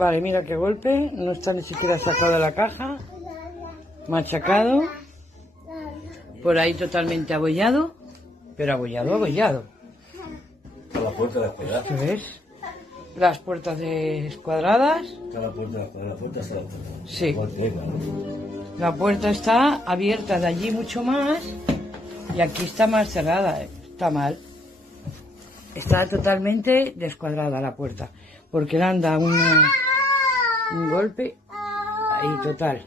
Vale, mira qué golpe. No está ni siquiera sacado de la caja. Machacado. Por ahí totalmente abollado. Pero abollado. A la puerta descuadrada. ¿Esto es? Las puertas descuadradas. Está la puerta descuadrada. La puerta está Sí. la La puerta está abierta de allí mucho más. Y aquí está más cerrada. Está mal. Está totalmente descuadrada la puerta. Porque le anda un golpe. Ahí total.